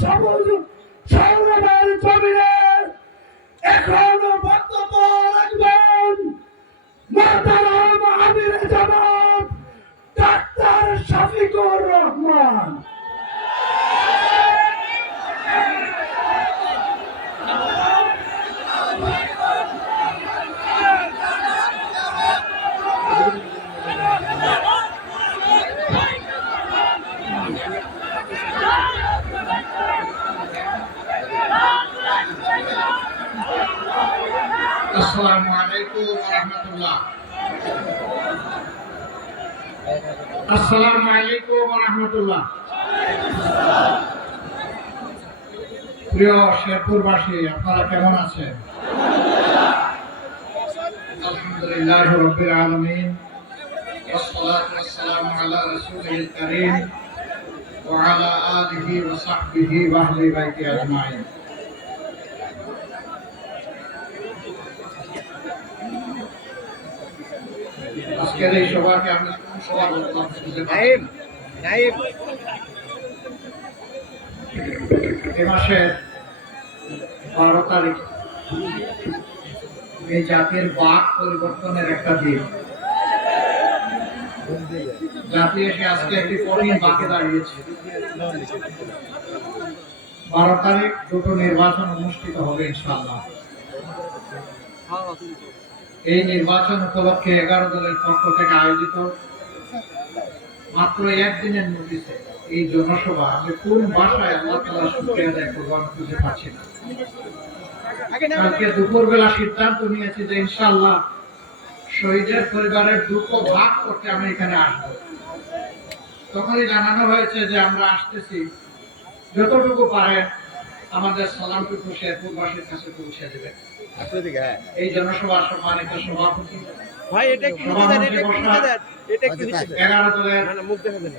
সবুজ সংগ্রামের জমিনে এখনো বক্তব্য রাখবেন মোহতারাম আমির জামাত ডাক্তার শফিকুর রহমান। আসসালামু আলাইকুম ওয়া রাহমাতুল্লাহ। আসসালামু আলাইকুম ওয়া রাহমাতুল্লাহ। প্রিয় শেরপুরবাসী, আপনারা কেমন আছেন? আলহামদুলিল্লাহি রাব্বিল আলামিন, ওয়াসসালাতু ওয়াসসালামু আলা রাসূলিল কারীম ওয়া আলা আলিহি ওয়া সাহবিহি ওয়া আহলি বাইতি আজমাইন। আজকের এই সভাকে আমি সভা বললাম এই মাসের 12 তারিখ এই জাতির বাক পরিবর্তনের একটা দিন। জাতি এসে আজকে একটি কঠিন বাকে দাঁড়িয়েছে। 12 তারিখ দুটো নির্বাচন অনুষ্ঠিত হবে ইনশাআল্লাহ। এই নির্বাচন উপলক্ষে 11 দলের পক্ষ থেকে আয়োজিত মাত্র একদিনের নোটিশে এই জনসভা আমি কোন ভাষায় আল্লাহ তাআলা শুকরিয়া আদায় করব আমি খুঁজে পাচ্ছি না। কালকে দুপুরবেলা সিদ্ধান্ত নিয়েছি যে ইনশাআল্লাহ শহীদের পরিবারের দুঃখ ভাগ করতে আমি এখানে আসবো। তখনই জানানো হয়েছে যে আমরা আসতেছি, যতটুকু পারেন আমাদের সালামটুকু শেরপুরবাসীর কাছে পৌঁছে দেবেন। এই জনসভার সম্মানিত সভাপতি ভাই, এটা একটু দেন, এটা একটু দেন, এটা একটু দিতে দেন। 11 দলের মুখ দেখা দেন।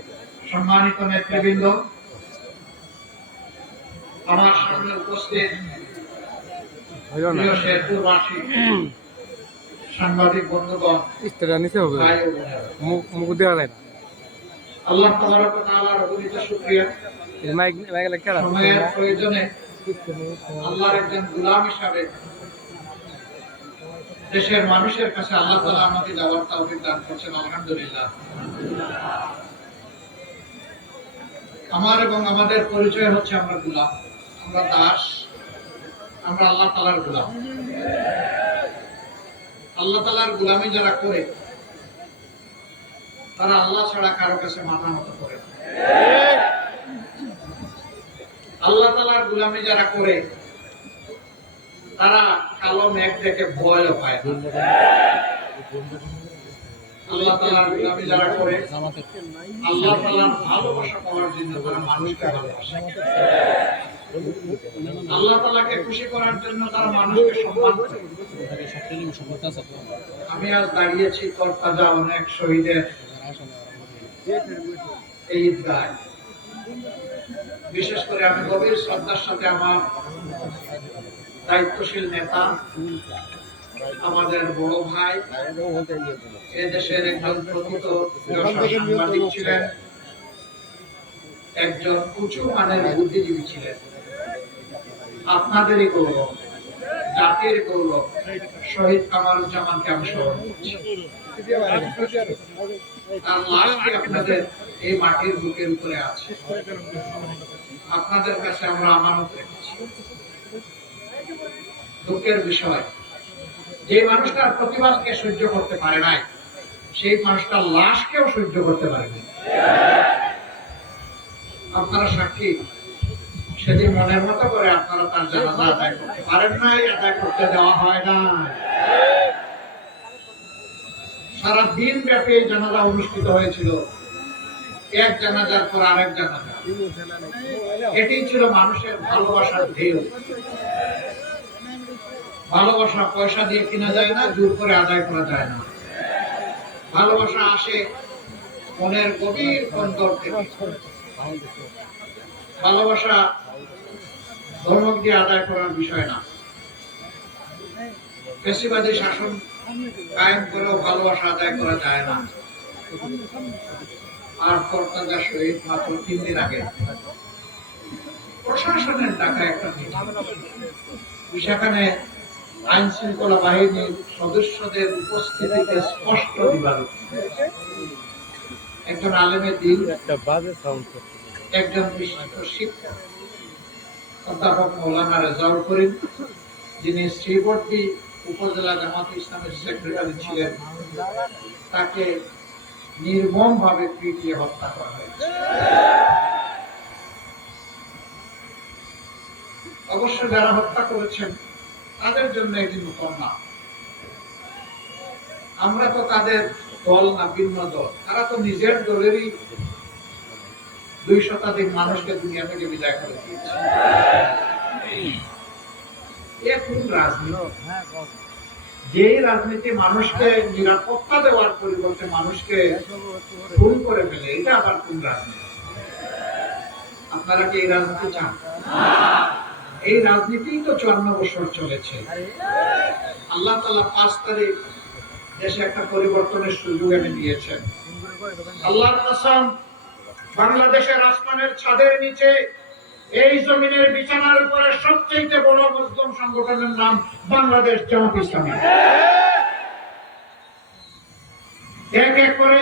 সম্মানিত নেতৃবৃন্দ, আমার সামনে উপস্থিত প্রিয় শেরপুরবাসী, সাংবাদিক বন্ধুগণ, ইস্তেরা নিতে হবে, মুখ দেওয়া যায় না। আল্লাহ তাআলার অগণিত শুকরিয়া। সময়ের প্রয়োজনে আল্লাহর একজন গোলাম হিসাবে দেশের মানুষের কাছে আল্লাহ তাআলা আমাকে যাওয়ার তৌফিক দান করেছেন, আলহামদুলিল্লাহ। আমার এবং আমাদের পরিচয় হচ্ছে আমরা গোলাম, আমরা দাস, আমরা আল্লাহ তাআলার গোলাম। আল্লাহ তাআলার গোলামি যারা করে তারা আল্লাহ ছাড়া কারো কাছে মাথা নত করে না। আল্লাহ তাআলার গোলামি যারা করে তারা কালো মেঘ দেখে ভয়ও পায় না। আল্লাহ তাআলার গোলামি যারা করে আল্লাহ তাআলার ভালোবাসা পাওয়ার জন্য তারা মানুষকে ভালোবাসে। আল্লাহ তাআলাকে খুশি করার জন্য তারা মানুষকে সম্মান করে। আমি আজ দাঁড়িয়েছি তরতাজা অনেক শহীদের এই ঈদগায়। বিশেষ করে আমি গভীর শ্রদ্ধার সাথে আমার দায়িত্বশীল নেতা, আমাদের বড় ভাই, এদেশের একজন প্রকৃত সাংবাদিক ছিলেন, একজন উঁচু মানের বুদ্ধিজীবী ছিলেন, আপনাদেরই গৌরব, জাতির গৌরব শহীদ কামারুজ্জামানকে আমি স্মরণ করছি। তার লাশটি আপনাদের এই মাটির বুকের উপরে আছে, আপনাদের কাছে আমরা আমানত রেখেছি। দুঃখের বিষয়, যে মানুষটার প্রতিবাদকে সহ্য করতে পারে নাই সেই মানুষটার লাশকেও সহ্য করতে পারেনি। আপনারা সাক্ষী, সেদিন মনের মতো করে আপনারা তার জানাজা আদায় করতে পারেন নাই, আদায় করতে দেওয়া হয় না। সারা দিন ব্যাপী এই জানাজা অনুষ্ঠিত হয়েছিল, এক জানাজার পর আরেক জানাজা। এটি ছিল মানুষের ভালোবাসার ঢেউ। ভালোবাসা পয়সা দিয়ে কিনা যায় না, জোর করে আদায় করা যায় না। ভালোবাসা আসে মনের গভীর অন্তর থেকে। ভালোবাসা ধমক দিয়ে আদায় করার বিষয় না। ফ্যাসিবাদী শাসন কায়েম করেও ভালোবাসা আদায় করা যায় না। আর তরতাজা শহীদ মাত্র 3 দিন আগে প্রশাসনের টাকা একটা মিটিং, সেখানে আইন শৃঙ্খলা বাহিনীর সদস্যদের উপস্থিতিতে স্পষ্ট বিবাদ। একজন আলেমের দিন, একজন বিশিষ্ট শিক্ষক অধ্যাপক মৌলানা রেজাউল করিম, যিনি শ্রীবর্তী উপজেলা জামাত ইসলামের সেক্রেটারি ছিলেন, তাকে নির্মমভাবে পিটিয়ে হত্যা করা হয়েছে। অবশ্য যারা হত্যা করেছেন তাদের জন্য এটি নতুন না। আমরা তো তাদের দল না, ভিন্ন দল। তারা তো নিজের দলেরই 2 শতাধিক মানুষকে দুনিয়া থেকে বিদায় করে দিয়েছে। এখন রাজনীতি, যেই রাজনীতি মানুষকে নিরাপত্তা দেওয়ার পরিবর্তে মানুষকে খুন করে ফেলে, এটা আবার কোন রাজনীতি? আপনারা কি এই রাজনীতি চান? এই রাজনীতি তো 54 বছর চলেছে। আল্লাহ তাআলা 5 তারিখ দেশে একটা পরিবর্তনের সুযোগ এনে দিয়েছেন। আল্লাহর কসম, বাংলাদেশের আসমানের ছাদের নিচে এই জমিনের বিছানার উপরে সবচেয়ে বড় মুসলিম সংগঠনের নাম বাংলাদেশ জামাত ইসলামী। এক এক করে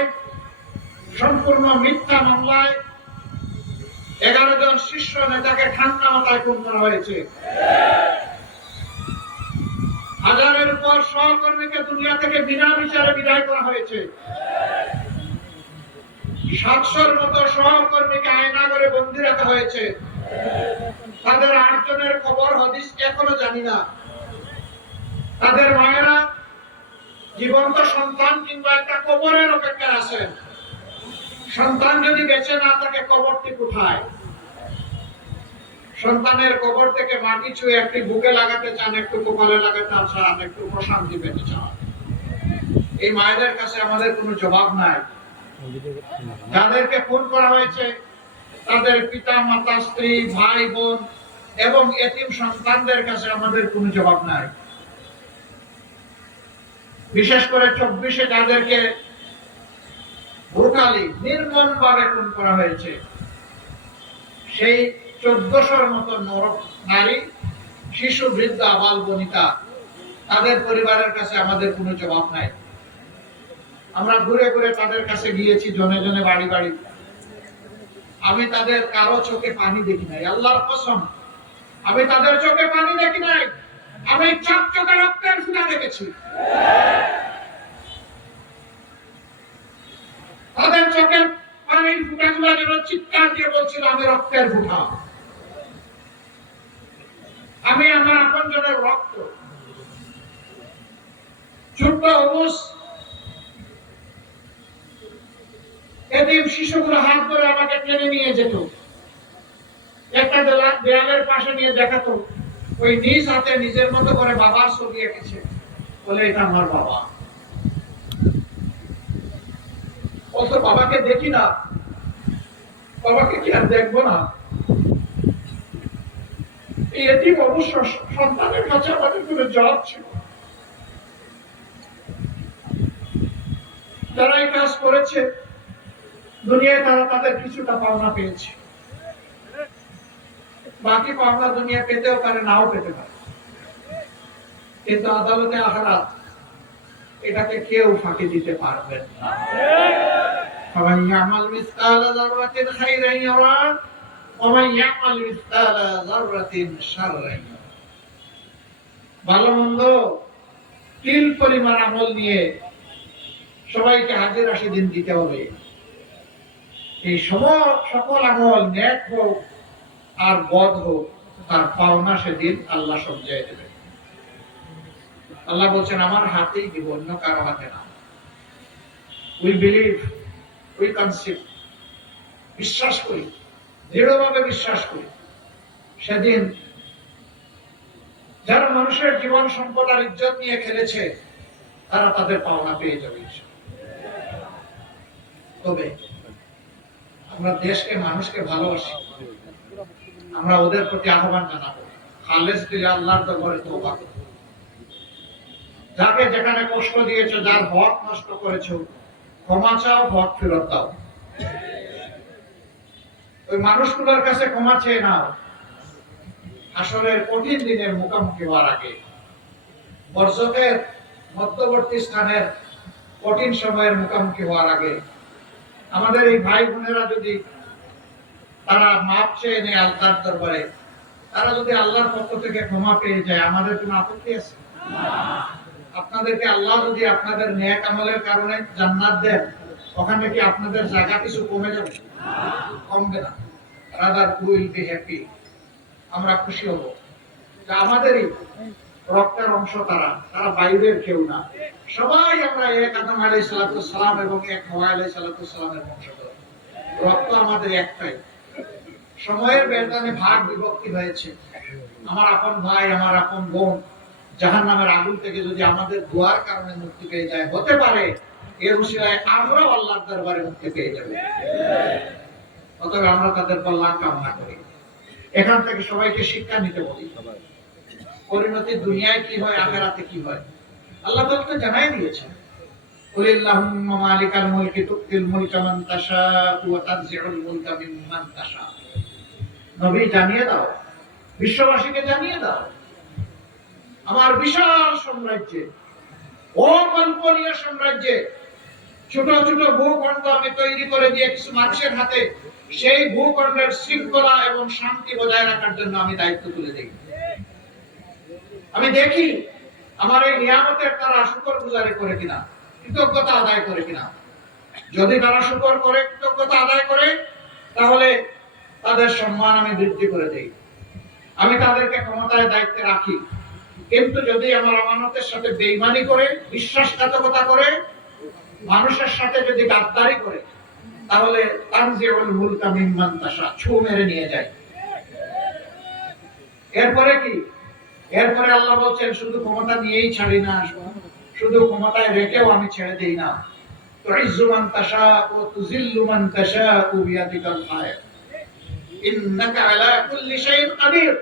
সম্পূর্ণ মিথ্যা মামলায় 11 জন শীর্ষ নেতাকে ঠান্ডা মাথায় খুন করা হয়েছে। হাজারের উপর সহকর্মীকে দুনিয়া থেকে বিনা বিচারে বিদায় করা হয়েছে। 700-র মতো সহকর্মীকে আয়না করে বন্দী রাখা হয়েছে। তাদের 8 জনের খবর হদিস এখনো জানি না। তাদের মায়েরা জীবন্ত সন্তান কিংবা একটা কবরের অপেক্ষায় আছেন। সন্তান যদি বেঁচে না থাকে, কবরটি কোথায়? সন্তানের কবর থেকে মাটি ছুঁয়ে একটি বুকে লাগাতে চান, একটু কপালে লাগাতে চান, একটু প্রশান্তি পেতে চান। এই মায়েদের কাছে আমাদের কোনো জবাব নাই। যাদেরকে খুন করা হয়েছে তাদের পিতা মাতা, স্ত্রী, ভাই বোন এবং এতিম সন্তানদের কাছে আমাদের কোনো জবাব নাই। বিশেষ করে 24-এ যাদেরকে ব্রুটালি, নির্মমভাবে খুন করা হয়েছে, সেই 1400-র মতো নারী, শিশু, বৃদ্ধ, আবাল বনিতা, তাদের পরিবারের কাছে আমাদের কোনো জবাব নাই। আমরা ঘুরে ঘুরে তাদের কাছে গিয়েছি, জনে জনে, বাড়ি বাড়ি। আমি তাদের কারো চোখে পানি দেখি নাই, আল্লাহর কসম, আমি তাদের চোখে পানি দেখি নাই। আমি চকচকে রক্তের ফোঁটা দেখেছি। তাদের চোখের পানির ফোঁটাগুলো যেন চিৎকার দিয়ে বলছিল, আমি রক্তের ফোঁটা, আমি আমার আপনজনের রক্ত। ছোট্ট অবুস এতিম শিশুগুলো হাত ধরে আমাকে টেনে নিয়ে যেত, একটা দেয়ালের পাশে নিয়ে দেখাতো, ওই নিজ হাতে নিজের মতো করে বাবার ছবি এঁকেছে, বলে এটা আমার বাবা। অথচ বাবাকে দেখি না, বাবাকে কি আর দেখবো না? এই এতিম অবশ্য সন্তানের কাছে আমাদের কোনো জবাব ছিল। যারা এই কাজ করেছে দুনিয়ায়, তারা তাদের কিছুটা পাওনা পেয়েছে। বাকি পাওনা দুনিয়া পেতেও পারে, নাও পেতে পারে, কিন্তু আদালতে আখিরাত এটাকে কেউ ফাঁকি দিতে পারবেন না। ফামান ইয়ামাল মিসকালা যাররাতিন খাইরান ইয়ারা ওয়া মান ইয়ামাল মিসকালা যাররাতিন শাররান ইয়ারা। ভালো মন্দ তিল পরিমাণ আমল নিয়ে সবাইকে হাজিরা সেদিন দিতে হবে। এই সকল আমল, নেক হোক আর বদ হোক, তার পাওনা সেদিন আল্লাহ সমঝাই দেবেন। আল্লাহ বলছেন, আমার হাতেই দিব, অন্য কারো হাতে না। উই বিলিভ, উই কনসিভ, বিশ্বাস করি, দৃঢ়ভাবে বিশ্বাস করি, সেদিন যারা মানুষের জীবন, সম্পদ আর ইজ্জত নিয়ে খেলেছে, তারা তাদের পাওনা পেয়ে যাবে। তবে আমরা দেশকে, মানুষকে ভালোবাসি, আমরা ওদের প্রতি আহ্বান জানাবো, খালেস দিলে আল্লাহর দরবারে তওবা করো। যাকে যেখানে কষ্ট দিয়েছো, যার হক নষ্ট করেছো, ক্ষমা চাও, হক ফেরত দাও। ওই মানুষগুলোর কাছে ক্ষমা চেয়ে নাও, হাসরের কঠিন দিনের মুখোমুখি হওয়ার আগে, বর্ষকের মধ্যবর্তী স্থানের কঠিন সময়ের মুখোমুখি হওয়ার আগে আমাদের এই ভাই বোনেরা যদি তারা মাপ চেয়ে নেয় আল্লাহর দরবারে, তারা যদি আল্লাহর পক্ষ থেকে ক্ষমা পেয়ে যায়, আমাদের কোনো আপত্তি আছে? আপনাদেরকে আল্লাহ যদি আপনাদের নেক আমলের কারণে জান্নাত দেন, ওখানে কি আপনাদের জায়গা কিছু কমে যাবে? কমবে না। রাদার উইল বি হ্যাপি, আমরা খুশি হব যে আমাদেরই রক্তের অংশ, তারা বাইরের কেউ না। সবাই আমরা এক আদম আলাইহিস সালাম এবং এক হাওয়া আলাইহিস সালামের বংশধর। রক্ত আমাদের একটাই। সময়ের ব্যবধানে ভাগ বিভক্তি হয়েছে। আমার আপন ভাই, আমার আপন বোন জাহান্নামের আগুন থেকে যদি আমাদের দোয়ার কারণে মুক্তি পেয়ে যায়, হতে পারে এর উসিলায় আমরাও আল্লাহর দরবারে মুক্তি পেয়ে যাব। অতএব আমরা তাদের কল্যাণ কামনা করি। এখান থেকে সবাইকে শিক্ষা নিতে বলি, পরিণতি দুনিয়ায় কি হয়, আখিরাতে কি হয় আল্লাহ তাআলা তো জানাই দিয়েছেন। কুলিল্লাহুম্মা মালিকাল মুলকি তুতিল মুলকা মান তাশাউ ওয়া তানজিউল মুলকা মিম্মান তাশাউ। নবী জানিয়ে দাও, বিশ্ববাসীকে জানিয়ে দাও, আমার বিশাল সাম্রাজ্যে, অকল্পনীয় সাম্রাজ্যে ছোট ছোট ভূখণ্ড আমি তৈরি করে দিয়ে কিছু মানুষের হাতে সেই ভূখণ্ডের শৃঙ্খলা এবং শান্তি বজায় রাখার জন্য আমি দায়িত্ব তুলে দিই। আমি দেখি আমার এই নিয়ামতের তারা শুকরগুজারি করে কিনা, কৃতজ্ঞতা আদায় করে কিনা। যদি তারা শুকর করে, কৃতজ্ঞতা আদায় করে, তাহলে তাদের সম্মান আমি বৃদ্ধি করে দেই, আমি তাদেরকে ক্ষমতায় দায়িত্বে রাখি। কিন্তু যদি আমার আমানতের সাথে বেঈমানি করে, বিশ্বাসঘাতকতা করে, মানুষের সাথে যদি গাদ্দারি করে, তাহলে তানজিউল মুলকা মিম্মান তাশা, ছু মেরে নিয়ে যায়। এরপরে কি? এরপরে আল্লাহ বলছেন শুধু ক্ষমতা নিয়েই ছাড়ি না, শুধু ক্ষমতায় রেখেও আমি ছেড়ে দেই না। তুইজ্জু মান তাশা ওয়া তুযিল্লু মান তাশা বিয়াদিকাল খায়র ইন্নাকা আলা কুল্লি শাইইন কাদির।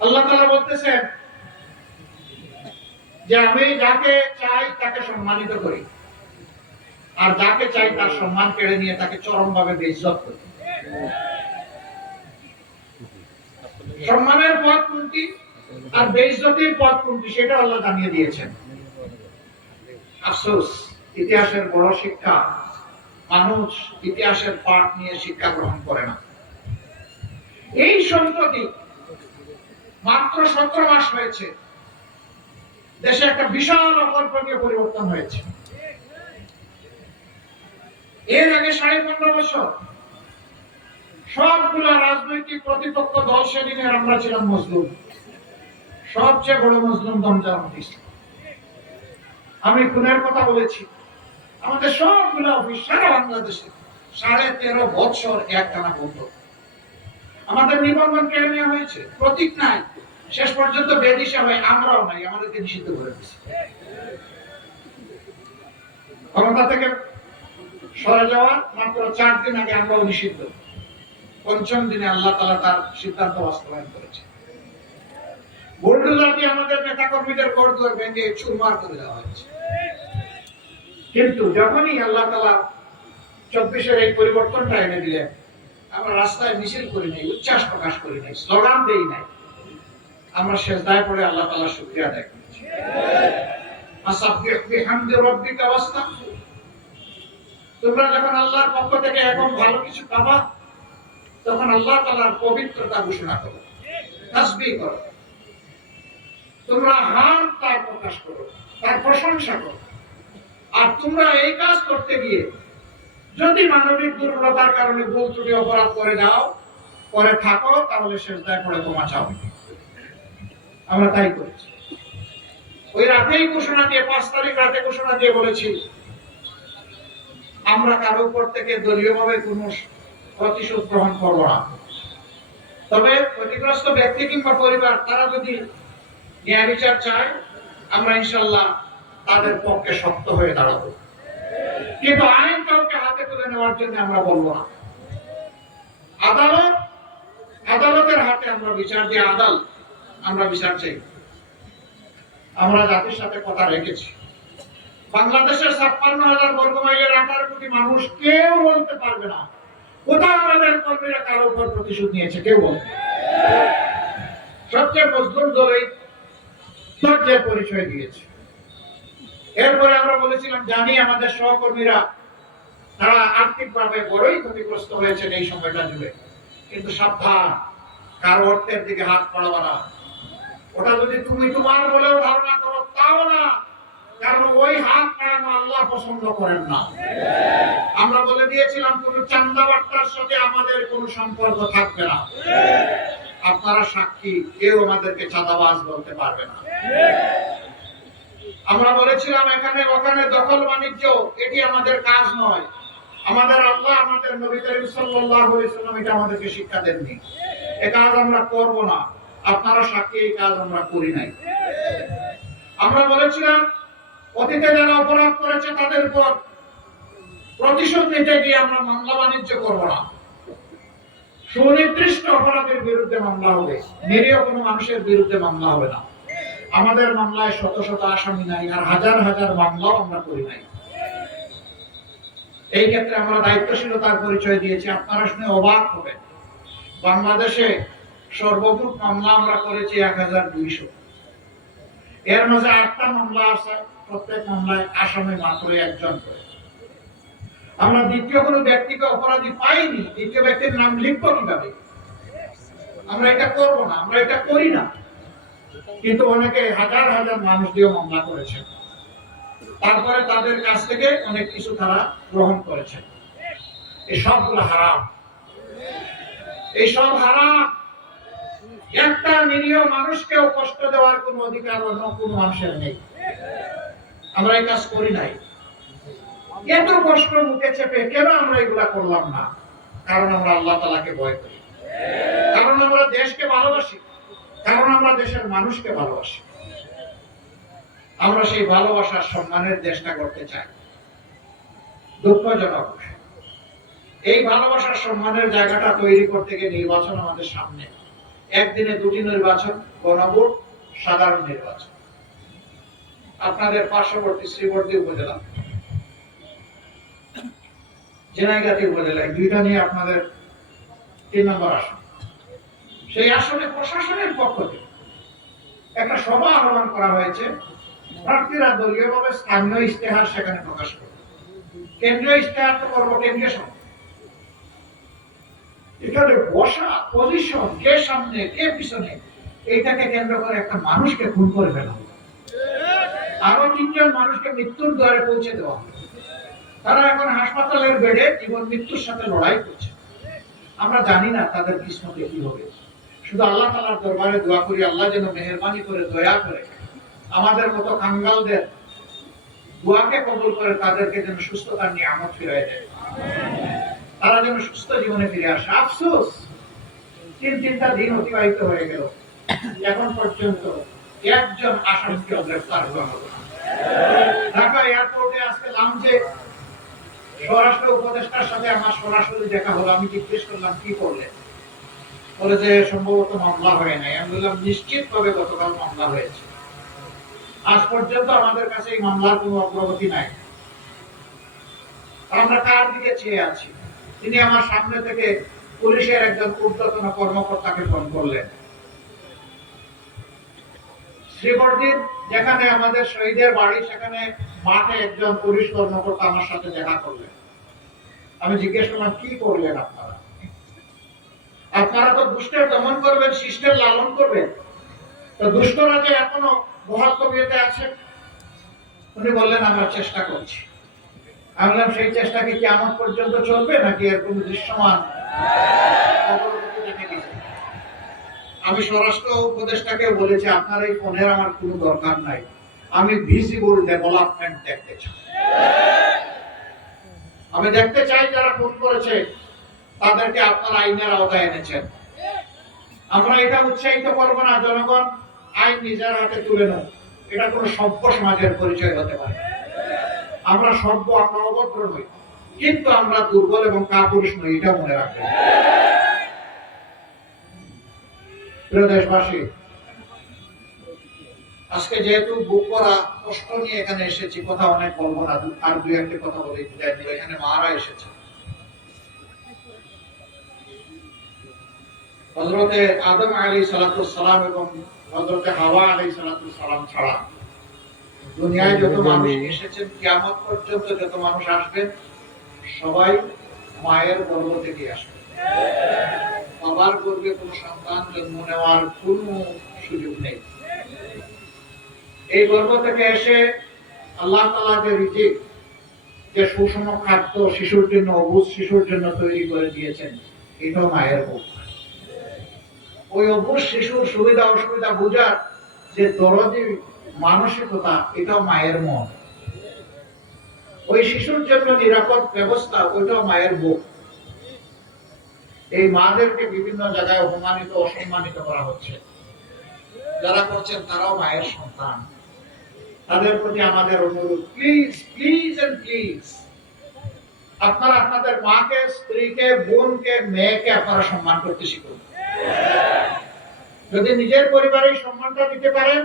আল্লাহ তাআলা বলতেছেন যে আমি যাকে চাই তাকে সম্মানিত করি, আর যাকে চাই তার সম্মান কেড়ে নিয়ে তাকে চরমভাবে বেইজ্জত করি। সম্মানের পথ কোনটি আর বেইজ্জতির পথ কোনটি সেটা আল্লাহ জানিয়ে দিয়েছেন। আফসোস, ইতিহাসের বড় শিক্ষা, মানুষ ইতিহাসের পাঠ নিয়ে শিক্ষা গ্রহণ করে না। এই সম্প্রতি মাত্র 17 মাস হয়েছে দেশে একটা বিশাল অকল্পনীয় পরিবর্তন হয়েছে। এর আগে 15.5 বছর সবগুলা রাজনৈতিক প্রতিপক্ষ দল সেদিনের আমরা ছিলাম মজলুম। সবচেয়ে বড় মজলুম দল জামাত ইসলাম। আমি খুনের কথা বলেছি, আমাদের সবগুলা অফিস সারা বাংলাদেশে 13.5 বছর একটানা বন্ধ। আমাদের নিবন্ধন কেড়ে নেওয়া হয়েছে, প্রতীক নাই, শেষ পর্যন্ত বেদিশা হয়ে আমরাও নাই, আমাদেরকে নিষিদ্ধ করে দিয়েছে। ক্ষমতা থেকে সরে যাওয়ার মাত্র 4 দিন আগে আমরাও নিষিদ্ধ। 5ম দিনে আল্লাহ তাআলা তার সিদ্ধান্ত বাস্তবায়ন করেছে। বুলডোজার দিয়ে আমাদের নেতা কর্মীদের ঘরদুয়ার ভেঙে চুরমার করে দেওয়া হয়েছে। কিন্তু যখনই আল্লাহ তাআলা 24-এর এই পরিবর্তনটা এনে দিলেন, আমরা রাস্তায় মিছিল করি নাই, উচ্ছ্বাস প্রকাশ করি নাই, স্লোগান দেই নাই, আমরা সিজদায় পড়ে আল্লাহ তাআলার শুকরিয়া আদায় করেছি। আসাব্বিহ বিহামদি রাব্বিকা ওয়াস্তাগফির। তোমরা যখন আল্লাহর পক্ষ থেকে এখন ভালো কিছু পাবা, তখন আল্লাহ তাআলার পবিত্রতা ঘোষণা করো, তাসবিহ করো, তোমরা হামদ তার প্রকাশ করো, তার প্রশংসা করো। আর তোমরা এই কাজ করতে গিয়ে যদি মানবিক দুর্বলতার কারণে ভুল ত্রুটি অপরাধ করে থাকো, তাহলে সিজদায় পড়ে ক্ষমা চাও। আমরা তাই করেছি। ওই রাতেই ঘোষণা দিয়ে, 5 তারিখ রাতে ঘোষণা দিয়ে বলেছি, আমরা কারো উপর থেকে দলীয়ভাবে কোনো প্রতিশোধ গ্রহণ করব না। তবে ক্ষতিগ্রস্ত ব্যক্তি কিংবা পরিবার তারা যদি ন্যায় বিচার চায়, আমরা ইনশাআল্লাহ তাদের পক্ষে শক্ত হয়ে দাঁড়াবো। কিন্তু আইন কাউকে হাতে তুলে নেওয়ার জন্য আমরা বলবো না। আদালতের হাতে আমরা বিচার দিয়ে, আমরা বিচার চাই। আমরা জাতির সাথে কথা রেখেছি। বাংলাদেশের 56,000 বর্গ মাইলের 18 কোটি মানুষ কেউ বলতে পারবে না কোথাও আমাদের কর্মীরা কারো উপর প্রতিশোধ নিয়েছে কেউ বলে? সবচেয়ে মজলুম দল এই ধৈর্যের পরিচয় দিয়েছে। এরপরে আমরা বলেছিলাম জানি আমাদের সহকর্মীরা তারা আর্থিকভাবে বড়ই ক্ষতিগ্রস্ত হয়েছেন এই সময়টা জুড়ে, কিন্তু সাবধান, কারো অর্থের দিকে হাত বাড়াবা না। ওটা যদি তুমি তোমার বলেও ধারণা করো তাও না, কারণ ওই হাত বাড়ানো আল্লাহ পছন্দ করেন না। আমরা বলে দিয়েছিলাম কোন চান্দাবাট্টার সাথে আমাদের কোনো সম্পর্ক থাকবে না। আপনারা সাক্ষী, কেউ আমাদেরকে চাঁদাবাজ বলতে পারবে না। আমরা বলেছিলাম এখানে ওখানে দখল বাণিজ্য, এটি আমাদের কাজ নয়। আমাদের আল্লাহ, আমাদের নবী করিম সাল্লাল্লাহু আলাইহি সাল্লাম এটা আমাদেরকে শিক্ষা দেননি। এই কাজ আমরা করব না। আপনারা সাক্ষী, এই কাজ আমরা করি নাই। আমরা বলেছিলাম অতীতে যারা অপরাধ করেছে তাদের উপর প্রতিশোধ নিতে গিয়ে আমরা মামলা বাণিজ্য করব না। সুনির্দিষ্ট অপরাধের বিরুদ্ধে মামলা হবে, নিরীহ কোনো মানুষের বিরুদ্ধে মামলা হবে না। আমাদের মামলায় শত শত আসামি নাই, আর হাজার হাজার মামলাও আমরা করি নাই। এই ক্ষেত্রে আমরা দায়িত্বশীলতার পরিচয় দিয়েছি। আপনারা শুনে অবাক হবেন, বাংলাদেশে সর্বমোট মামলা আমরা করেছি 1200। এর মাঝে 8টা মামলা আছে, প্রত্যেক মামলায় আসামি মাত্র একজন করে। আমরা দ্বিতীয় কোনো ব্যক্তিকে অপরাধী পাইনি, দ্বিতীয় ব্যক্তির নাম লিখবো কিভাবে? আমরা এটা করবো না, আমরা এটা করি না। কিন্তু অনেকে হাজার হাজার মানুষ দিয়ে মামলা করেছেন, তারপরে তাদের কাছ থেকে অনেক কিছু তারা গ্রহণ করেছেন। এই সবগুলো হারাম, এই সব হারাম। একটা নিরীহ মানুষকেও কষ্ট দেওয়ার কোনো অধিকার অন্য কোনো মানুষের নেই। আমরা এই কাজ করি নাই। এত কষ্ট মুখে চেপে কেন আমরা এগুলা করলাম না? কারণ আমরা আল্লাহ তাআলাকে ভয় করি, কারণ আমরা দেশকে ভালোবাসি, কারণ আমরা দেশের মানুষকে ভালোবাসি। আমরা সেই ভালোবাসার সম্মানের দেশটা করতে চাই। দুঃখজনক, এই ভালোবাসার সম্মানের জায়গাটা তৈরি করতে গিয়ে নির্বাচন আমাদের সামনে। একদিনে 2টি নির্বাচন, গণভোট, সাধারণ নির্বাচন। আপনাদের পার্শ্ববর্তী শ্রীবর্দী উপজেলা, জেনাইগাতি উপজেলায় 2টা নিয়ে আপনাদের 3 নম্বর আসন। সেই আসনে প্রশাসনের পক্ষ থেকে একটা সভা আহ্বান করা হয়েছে। প্রার্থীরা দলীয়ভাবে স্থানীয় ইশতেহার সেখানে প্রকাশ করবে। কেন্দ্রীয় ইশতেহার তো করবো কেন্দ্রীয় সভা। এখানে বসা, পজিশন, কে সামনে কে পিছনে, এইটাকে কেন্দ্র করে একটা মানুষকে খুন করে ফেলা হবে। আরো 3 জন মানুষকে মৃত্যুর দ্বারে পৌঁছে দেওয়া হবে। তারা এখন হাসপাতালের বেডে জীবন মৃত্যুর সাথে লড়াই করছে। আমরা জানি না তাদের কিসমতে কি হবে। শুধু আল্লাহ তাআলার দরবারে দোয়া করি, আল্লাহ যেন মেহেরবানি করে দয়া করে আমাদের মতো কাঙ্গালদের দোয়াকে কবুল করে তাদেরকে যেন সুস্থতার নিয়ামত ফিরিয়ে দেয়, তারা যেন সুস্থ জীবনে ফিরে আসে। আফসোস, 3টা দিন অতিবাহিত হয়ে গেল, এখন পর্যন্ত একজন আসামিকে গ্রেফতার করা হলো না। ঢাকা এয়ারপোর্টে আজকে লাঞ্চে স্বরাষ্ট্র উপদেষ্টার সাথে আমার সরাসরি দেখা হলো। আমি জিজ্ঞেস করলাম কি করলেন? বলে যে সম্ভবত মামলা হয় নাই। আমি বললাম নিশ্চিতভাবে গতকাল মামলা হয়েছে। আজ পর্যন্ত আমাদের কাছে এই মামলার কোনো অগ্রগতি নাই। আমরা কার দিকে চেয়ে আছি? তিনি আমার সামনে থেকে পুলিশের একজন ঊর্ধ্বতন কর্মকর্তাকে ফোন করলেন। শ্রীবর্দীর যেখানে আমাদের শহীদের বাড়ি, সেখানে মাঠে একজন পুলিশ কর্মকর্তা আমার সাথে দেখা করলেন। আমি জিজ্ঞেস করলাম কি করলেন আপনারা? আপনারা তো দুষ্টের দমন করবেন, শিষ্টের লালন করবেন, তো দুষ্টরা যে এখনো বহাল তবিয়তে আছে। উনি বললেন আমরা চেষ্টা করছি। আমি বললাম সেই চেষ্টা কি কিয়ামত পর্যন্ত চলবে নাকি এর কোনো দৃশ্যমান অগ্রগতি দেখে দিবে? আমি স্বরাষ্ট্র উপদেষ্টাকে বলেছি আপনার এই ফোনের আমার কোনো দরকার নাই, আমি ভিজিবল ডেভেলপমেন্ট দেখতে চাই। আমি দেখতে চাই যারা ফোন করেছে তাদেরকে আপনারা আইনের আওতায় এনেছেন। আমরা এটা উৎসাহিত করবো না জনগণ আইন নিজের হাতে তুলে নেয়, এটা কোনো সভ্য সমাজের পরিচয় হতে পারে। আমরা সভ্য, আমরা অভদ্র নই, কিন্তু আমরা দুর্বল এবং কাপুরুষ নই, এটা মনে রাখবেন। প্রিয় দেশবাসী, আজকে যেহেতু বুক করা কষ্ট নিয়ে এখানে এসেছি, কথা অনেক বলবো না, আর 2-1টি কথা বলে বিদায় দেব। এখানে মারা এসেছে, হযরতে আদম আলাইহিস সালাম এবং হযরতে হাওয়া আলাইহিস সালাম ছাড়া দুনিয়ায় যত মানুষ এসেছেন কিয়ামত পর্যন্ত যত মানুষ আসবেন সবাই মায়ের গর্ভ থেকে আসবে। বাবার গর্ভে কোনো সন্তান জন্ম নেওয়ার কোনো সুযোগ নেই। এই গর্ভ থেকে এসে আল্লাহ তাআলা যে রিজিক, যে সুষম খাদ্য শিশুর জন্য, অবুঝ শিশুর জন্য তৈরি করে দিয়েছেন, এটাও মায়ের ভোগ। ওই অবুঝ শিশুর সুবিধা অসুবিধা বোঝার যে দরদি মানসিকতা, এটাও মায়ের মন। ওই শিশুর জন্য নিরাপদ ব্যবস্থা, ওইটাও মায়ের ভোগ। এই মাদেরকে বিভিন্ন জায়গায় অপমানিত অসম্মানিত করা হচ্ছে। যারা করছেন তারাও মায়ের সন্তান। তাদের প্রতি আমাদের অনুরোধ, প্লিজ প্লিজ এন্ড প্লিজ, আপনারা আপনাদের মাকে, স্ত্রীকে, বোনকে, মেয়েকে আপনারা সম্মান করতে শিখুন। যদি নিজের পরিবারের সম্মানটা দিতে পারেন,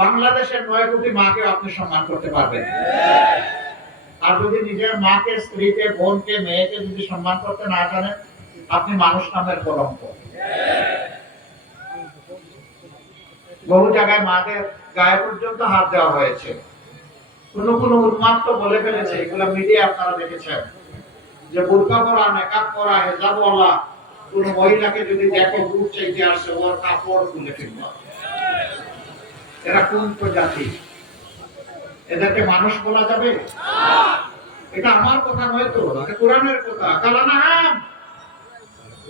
বাংলাদেশের 9 কোটি মাকে আপনি সম্মান করতে পারবেন। আর যদি নিজের মাকে, স্ত্রীকে, বোনকে, মেয়েকে যদি সম্মান করতে না জানেন, আপনি মানুষ নামের কলঙ্ক। বহু জায়গায় মাদের গায়ে পর্যন্ত হাত দেওয়া হয়েছে। কোন উন্মাদ বলে ফেলেছে, এগুলো মিডিয়া আপনারা দেখেছেন, যে বোরকা পরা, নেকাব পরা, হেজাবওয়ালা কোন মহিলাকে যদি দেখো দুধ চাইতে আসছে, ওর কাপড় খুলে ফেলবে। এরা কোন প্রজাতি? এদেরকে মানুষ বলা যাবে? এটা আমার কথা নয় তো, এটা কোরআনের কথা। কালানাম,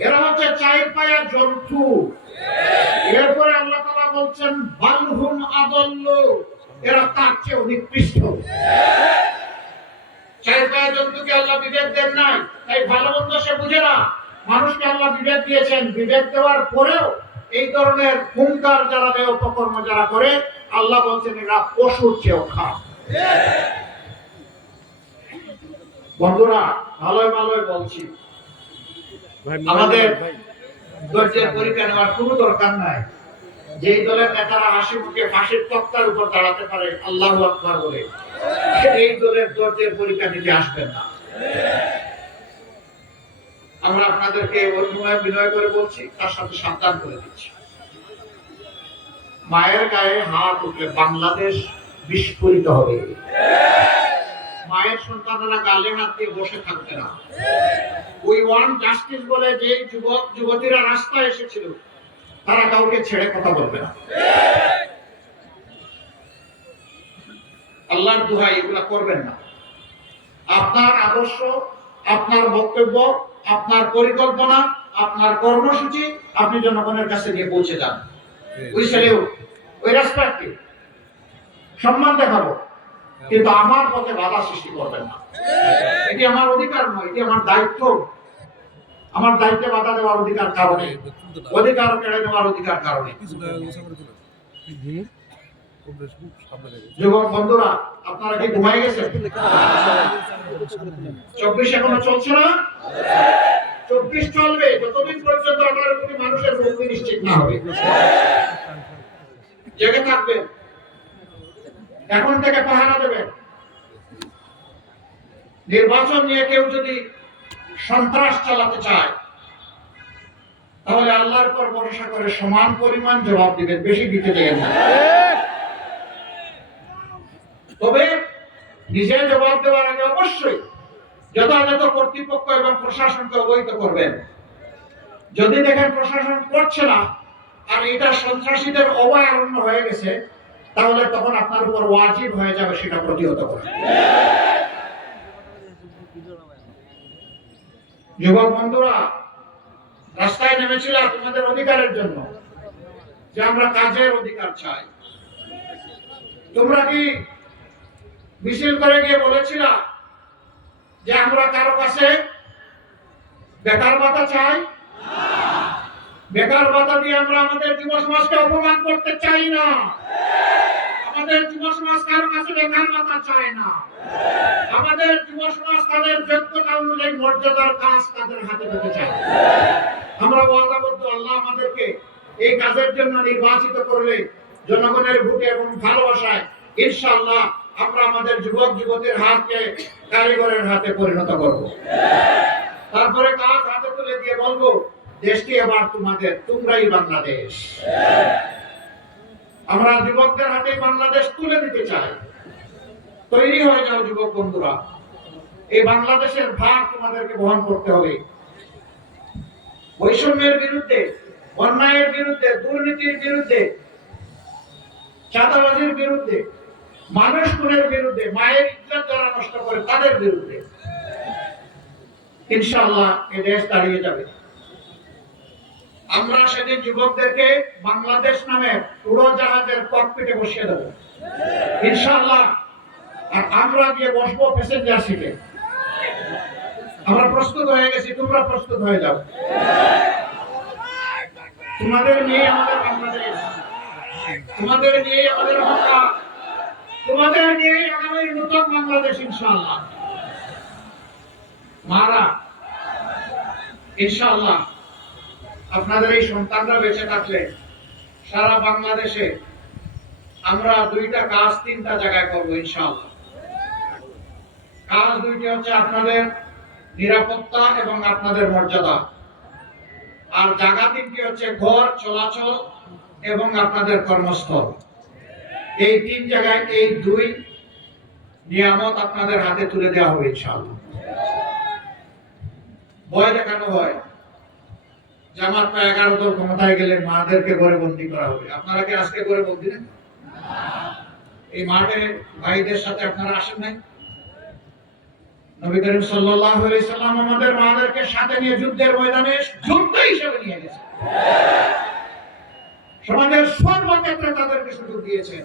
এরা হচ্ছে 4 পায়া জন্তু। এরপরে আল্লাহ তাআলা বলছেন বালহুম আদাল্লু, এরা তার চেয়ে নিকৃষ্ট। 4 পায়া জন্তুকে আল্লাহ বিবেক দেন নাই, তাই ভালো মন্দ সে বুঝে না। মানুষকে আল্লাহ বিবেক দিয়েছেন, বিবেক দেওয়ার পরেও এই ধরনের হুঙ্কার যারা দেয়, অপকর্ম যারা করে, আল্লাহ বলছেন এরা পশুর চেয়েও খারাপ। বন্ধুরা, ভালোই ভালোই বলছি, আমাদের ধৈর্যের পরীক্ষা নেওয়ার কোনো দরকার নাই। যেই দলের নেতারা হাসি মুখে ফাঁসির তক্তার উপর দাঁড়াতে পারে আল্লাহু আকবার বলে, এই দলের ধৈর্যের পরীক্ষা নিতে আসবেন না। আমরা আপনাদেরকে অনুনয় বিনয় করে বলছি, তার সাথে সাবধান করে দিচ্ছি। মায়ের গায়ে হাত উঠলে বাংলাদেশ বিস্ফোরিত হবে। মায়ের সন্তানেরা গালে হাত দিয়ে বসে থাকবে না। উই ওয়ান্ট জাস্টিস বলে যে যুবক যুবতীরা রাস্তায় এসেছিল, তারা কাউকে ছেড়ে কথা বলবে না। আল্লাহর দোহাই, এগুলা করবেন না। আপনার আদর্শ, আপনার বক্তব্য, আপনার পরিকল্পনা, আপনার কর্মসূচি আপনি জনগণের কাছে গিয়ে পৌঁছে যান। We salute, we respect you, সম্মান দেখাবো, কিন্তু আমার পথে বাধা সৃষ্টি করবেন না। এটি আমার অধিকার নয়, এটি আমার দায়িত্ব। আমার দায়িত্বে বাধা দেওয়ার অধিকার কারণে, অধিকার কেড়ে নেওয়ার অধিকার কারণে। যুবক বন্ধুরা, আপনারা কি ঘুমাই গেছেন? 24 এখনো চলছে না? 24 চলবে যতদিন পর্যন্ত 18 কোটি মানুষের মুক্তি নিশ্চিত না হবে। জেগে থাকবেন, এখন থেকে পাহারা দেবেন। নির্বাচন নিয়ে কেউ যদি সন্ত্রাস চালাতে চায়, তাহলে আল্লাহর উপর ভরসা করে সমান পরিমাণ জবাব দিবেন, বেশি দিতে দেবেন না। তবে নিজে জবাব দেওয়ার আগে অবশ্যই যথাযথ কর্তৃপক্ষ এবং প্রশাসনকে অবহিত করবেন। যদি দেখেন প্রশাসন করছে না আর এটা সন্ত্রাসীদের অভয়ারণ্য হয়ে গেছে, তাহলে তখন আপনার উপর ওয়াজিব হয়ে যাবে সেটা প্রতিহত করা। যুবক বন্ধুরা, রাস্তায় নেমেছিল তোমাদের অধিকারের জন্য, যে আমরা কাজের অধিকার চাই। তোমরা কি মিছিল করে গিয়ে বলেছিল যে আমরা কারো কাছে বেকার ভাতা চাই? বেকার ভাতা দিয়ে আমরা আমাদের যুব সমাজকে অপমান করতে চাই না। আমাদের যুব সমাজ কারো কাছে বেকার ভাতা চায় না। আমাদের যুব সমাজ তাদের যোগ্যতা অনুযায়ী মর্যাদার কাজ তাদের হাতে পেতে চায়। আমরা ওয়াদাবদ্ধ, আল্লাহ আমাদেরকে এই কাজের জন্য নির্বাচিত করলে জনগণের ভোটে এবং ভালোবাসায় ইনশাআল্লাহ আমরা আমাদের যুবক যুবতীর হাতকে কারিগরের হাতে পরিণত করব। তারপরে কাজ হাতে তুলে দিয়ে বলবো, দেশটি এবার তোমাদের, তোমরাই বাংলাদেশ। আমরা যুবকদের হাতে বাংলাদেশ তুলে দিতে চাই। তৈরি হয়ে যাও যুবক বন্ধুরা, এই বাংলাদেশের ভার তোমাদেরকে বহন করতে হবে। বৈষম্যের বিরুদ্ধে, অন্যায়ের বিরুদ্ধে, দুর্নীতির বিরুদ্ধে, চাঁদাবাজির বিরুদ্ধে, মানুষ খুনের বিরুদ্ধে, মায়ের ইজ্জত যারা নষ্ট করে তাদের বিরুদ্ধে ইনশাআল্লাহ এই দেশ দাঁড়িয়ে যাবে। আমরা সেদিন যুবকদেরকে বাংলাদেশ নামে উড়োজাহাজের ককপিটে বসিয়ে দেবো ইনশাআল্লাহ। আর আমরা গিয়ে বসবো প্যাসেঞ্জার সিটে। আমরা প্রস্তুত হয়ে গেছি, তোমরা প্রস্তুত হয়ে যাও। তোমাদের নিয়ে আমাদের বাংলাদেশ, তোমাদের নিয়ে আমাদের মক্কা, তোমাদের নিয়ে আগামী নতুন বাংলাদেশ ইনশাআল্লাহ। মারা ইনশাআল্লাহ আপনাদের এই সন্তানরা বেঁচে থাকলে সারা বাংলাদেশে আমরা দুইটা কাজ তিনটা জায়গায় করবো ইনশাআল্লাহ। কাজ দুইটি হচ্ছে আপনাদের নিরাপত্তা এবং আপনাদের মর্যাদা, আর জায়গা তিনটি হচ্ছে ঘর, চলাচল এবং আপনাদের কর্মস্থল। এই তিন জায়গায় এই দুই নিয়ামত আপনাদের হাতে তুলে দেওয়া হবে ইনশাআল্লাহ। ভয় দেখানো হয়, জামাত 11 দল ক্ষমতায় গেলে মাদেরকে ঘরে বন্দী করা হবে। আপনারা কি আজকে ঘরে বন্দী না? এই মাঠে ভাইদের সাথে আপনারা আসেন নাই? নবী করিম সাল্লাল্লাহু আলাইহি সাল্লাম আমাদের মাদেরকে সাথে নিয়ে যুদ্ধের ময়দানে যোদ্ধা হিসেবে নিয়ে গেছেন। সমাজের সর্বক্ষেত্রে তাদেরকে সুযোগ দিয়েছেন।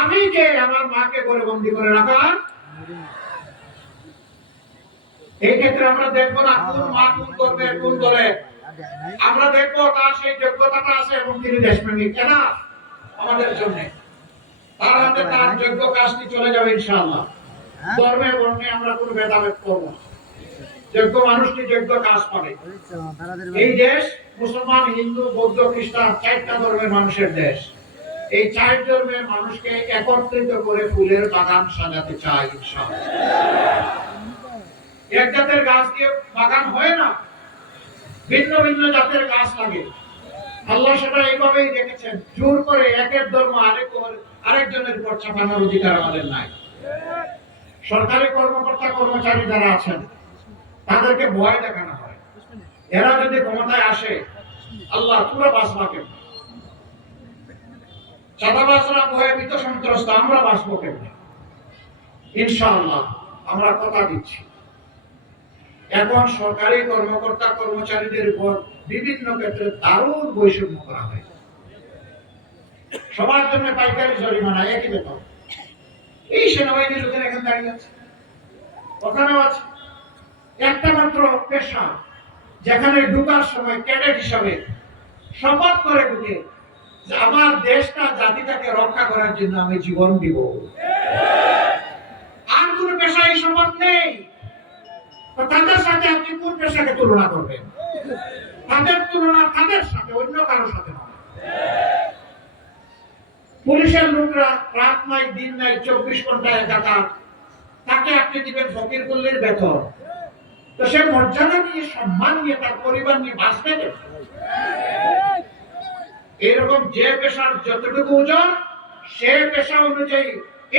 আমি যে আমার মাকে ঘরে বন্দী করে রাখা, এই ক্ষেত্রে আমরা দেখবো না কোন মা কোন ধর্মের কোন দলের, আমরা দেখবো তার সেই যোগ্যতাটা আছে এবং তিনি দেশপ্রেমিক কেনা আমাদের জন্য। তার হাতে তার যোগ্য কাজটি চলে যাবে ইনশাআল্লাহ। ধর্মে বর্ণে আমরা কোনো ভেদাভেদ করবো না, যোগ্য মানুষটি যোগ্য কাজ পাবে। এই দেশ মুসলমান, হিন্দু, বৌদ্ধ, খ্রিস্টান 4টা ধর্মের মানুষের দেশ। এই 4 ধর্মের মানুষকে একত্রিত করে ফুলের বাগান সাজাতে চাই ইনশাআল্লাহ। এক জাতের গাছ দিয়ে বাগান হয় না, ভিন্ন ভিন্ন জাতের গাছ লাগে। আল্লাহ সেটা এইভাবেই রেখেছেন, জোর করে একের ধর্ম আরেকজনের উপর চাপানোর অধিকার আমাদের নাই। সরকারি কর্মকর্তা কর্মচারী যারা আছেন তাদেরকে ভয় দেখানো হয়, এরা যদি ক্ষমতায় আসে আল্লাহ পুরো বাঁচবা কেন? চাঁদাবাজরা ভয়ে ভীত সন্ত্রস্ত, আমরা বাঁচবো কেন? ইনশাআল্লাহ আমরা কথা দিচ্ছি, এখন সরকারি কর্মকর্তা কর্মচারীদের উপর বিভিন্ন ক্ষেত্রে দারুণ বৈষম্য করা হয়। সবার জন্য পাইকারি জরিমানা, একই বেতন। এই সেনাবাহিনী লোকের এখন দাঁড়িয়ে আছে, ওখানেও আছে। একটা মাত্র পেশা যেখানে ঢুকার সময় ক্যাডেট হিসাবে শপথ করে ঢুকে যে আমার দেশটা জাতিটাকে রক্ষা করার জন্য আমি জীবন দিব। আর কোন পেশা এই শপথ নেই। তাদের সাথে আপনি কোন পেশাকে তুলনা করবেন? তাদের তুলনা তাদের সাথে, অন্য কারোর সাথে নয়। পুলিশের লোকরা রাত নাই দিন নাই 24 ঘন্টা একাকার, তাকে আপনি দিবেন ফকির কুল্লির বেতন। তো সে মর্যাদা নিয়ে, সম্মান নিয়ে, তার পরিবার নিয়ে বাঁচবে। এরকম যে পেশার যতটুকু ওজন, সে পেশা অনুযায়ী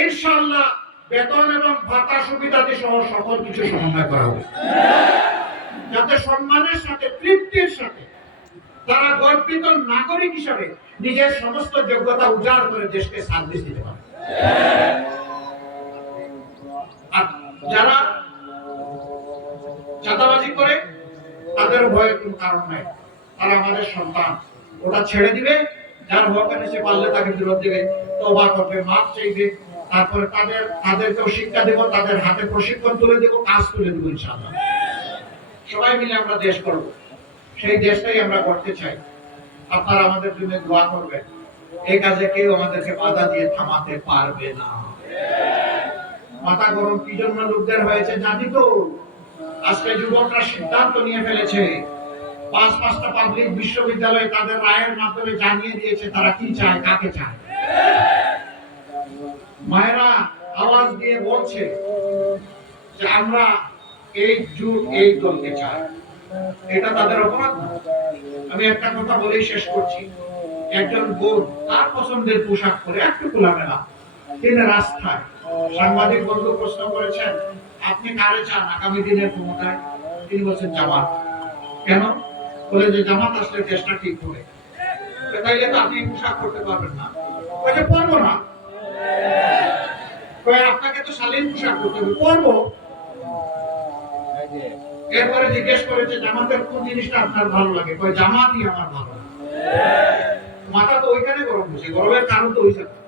ইনশাআল্লাহ বেতন এবং ভাতা সুবিধাদি সহ সকল কিছু সমন্বয় করা হবে, যাতে সম্মানের সাথে, তৃপ্তির সাথে তারা গর্বিত নাগরিক হিসাবে নিজের সমস্ত যোগ্যতা উজাড় করে দেশকে সার্ভিস দিতে পারে। আর যারা চাঁদাবাজি করে তাদের ভয়ের কোনো কারণ নাই, তারা আমাদের সন্তান, ওটা ছেড়ে দিবে। যার হক এনেছে পারলে তাকে বিরোধ দেবে, তওবা করবে, মাফ চাইবে, তারপরে তাদেরকেও শিক্ষা দেব, তাদের হাতে প্রশিক্ষণ তুলে দেব, কাজ তুলে দেব ইনশাআল্লাহ। সবাই মিলে আমরা দেশ করব, সেই দেশটাই আমরা করতে চাই। আপনারা আমাদের জন্য দোয়া করবেন। এই কাজে কেউ আমাদেরকে বাধা দিয়ে থামাতে পারবে না। মাথা গরম কি জন্য লোকদের হয়েছে জানি তো। আজকে যুবকরা সিদ্ধান্ত নিয়ে ফেলেছে, 5-5টা পাবলিক বিশ্ববিদ্যালয় তাদের রায়ের মাধ্যমে জানিয়ে দিয়েছে তারা কি চায়, কাকে চায়। মায়েরা আওয়াজ দিয়ে বলছে যে আমরা এই দলকে চাই। এটা তাদের অপরাধ না। আমি একটা কথা বলেই শেষ করছি। একজন বোন তার পছন্দের পোশাক পরে একটু খোলামেলা তিনি রাস্তায়, সাংবাদিক বন্ধু প্রশ্ন করেছেন আপনি কারে চান আগামী দিনের ক্ষমতায়? তিনি বলছেন জামাত। কেন? বলে যে জামাত আসলে দেশটা ঠিক হবে। তাইলে তো আপনি পোশাক করতে পারবেন না। ওইটা পরবো না। আপনাকে তো শালীন পোশাক করতে হবে, পরবো। এরপরে জিজ্ঞেস করেছে জামাতের কোন জিনিসটা আপনার ভালো লাগে? জামাতই আমার ভালো লাগে। মাথা তো ওইখানে গরম হচ্ছে, গরমের কারণ তো ওই জায়গায়।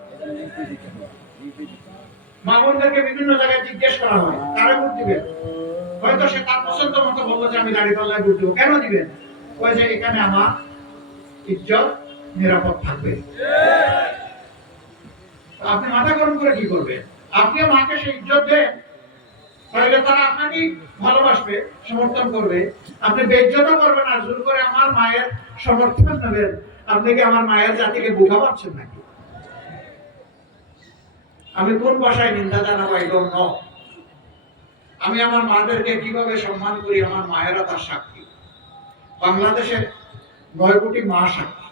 মামুনদেরকে বিভিন্ন জায়গায় জিজ্ঞেস করা হয় কারে ভোট দিবেন? হয়তো সে তার পছন্দ মতো বললো যে আমি দাঁড়িপাল্লায় ভোট দেবো। কেন দিবেন? ওই যে এখানে আমার ইজ্জত নিরাপদ থাকবে। আপনি মাথা গরম করে কি করবেন? আপনিও মাকে সেই ইজ্জত দেন, তাহলে তারা আপনাকে ভালোবাসবে, সমর্থন করবে। আপনি বেইজ্জত করবেন আর জোর করে আমার মায়ের সমর্থন নেবেন। আপনি কি আমার মায়ের জাতিকে বোকা ভাবছেন নাকি? আমি কোন ভাষায় নিন্দা জানাবো I don't know। আমি আমার মাদেরকে কিভাবে সম্মান করি আমার মায়েরা তার সাক্ষী। বাংলাদেশের 9 কোটি মা সাক্ষী।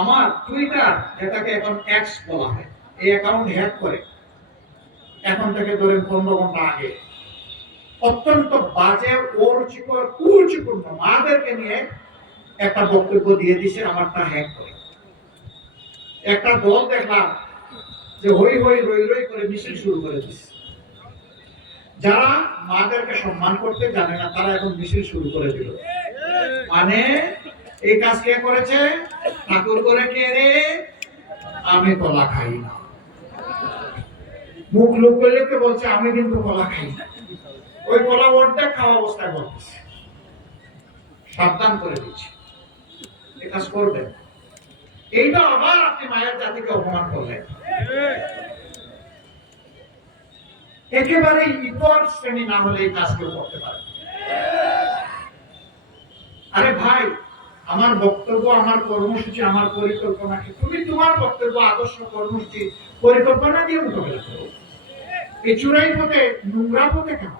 আমার টুইটার, যেটাকে এখন এক্স বলা হয়, এই অ্যাকাউন্ট হ্যাক করে এখন থেকে ধরেন 15 ঘন্টা আগে অত্যন্ত বাজে অরুচিকর কুরুচিপূর্ণ মাদেরকে নিয়ে একটা বক্তব্য দিয়ে দিছে, আমারটা হ্যাক করে। একটা দল দেখলাম যে হই হই রই রই করে মিছিল শুরু করে দিচ্ছে। যারা মাদেরকে সম্মান করতে জানে না তারা এখন মিছিল শুরু করে দিল। মানে এই কাজ কে করেছে? ঠাকুর করে কে রে? আমি কলা খাই না। মুখ লোক করলে বলছে আমি কিন্তু কলা খাই না। ওই কলা অর্ধেক খাওয়া অবস্থায় বলতেছে। সাবধান করে দিচ্ছি, এই কাজ করবেন। এইটা আবার আপনি মায়ের জাতিকে অপমান করলেন। একেবারে ইতর শ্রেণী না হলে এই কাজ কেউ করতে পারে। আরে ভাই, আমার বক্তব্য, আমার কর্মসূচি, আমার পরিকল্পনা কি? তুমি তোমার বক্তব্য, আদর্শ, কর্মসূচি, পরিকল্পনা দিয়ে মোকাবেলা করো। এই চূড়াই পথে, নোংরা পথে কেন?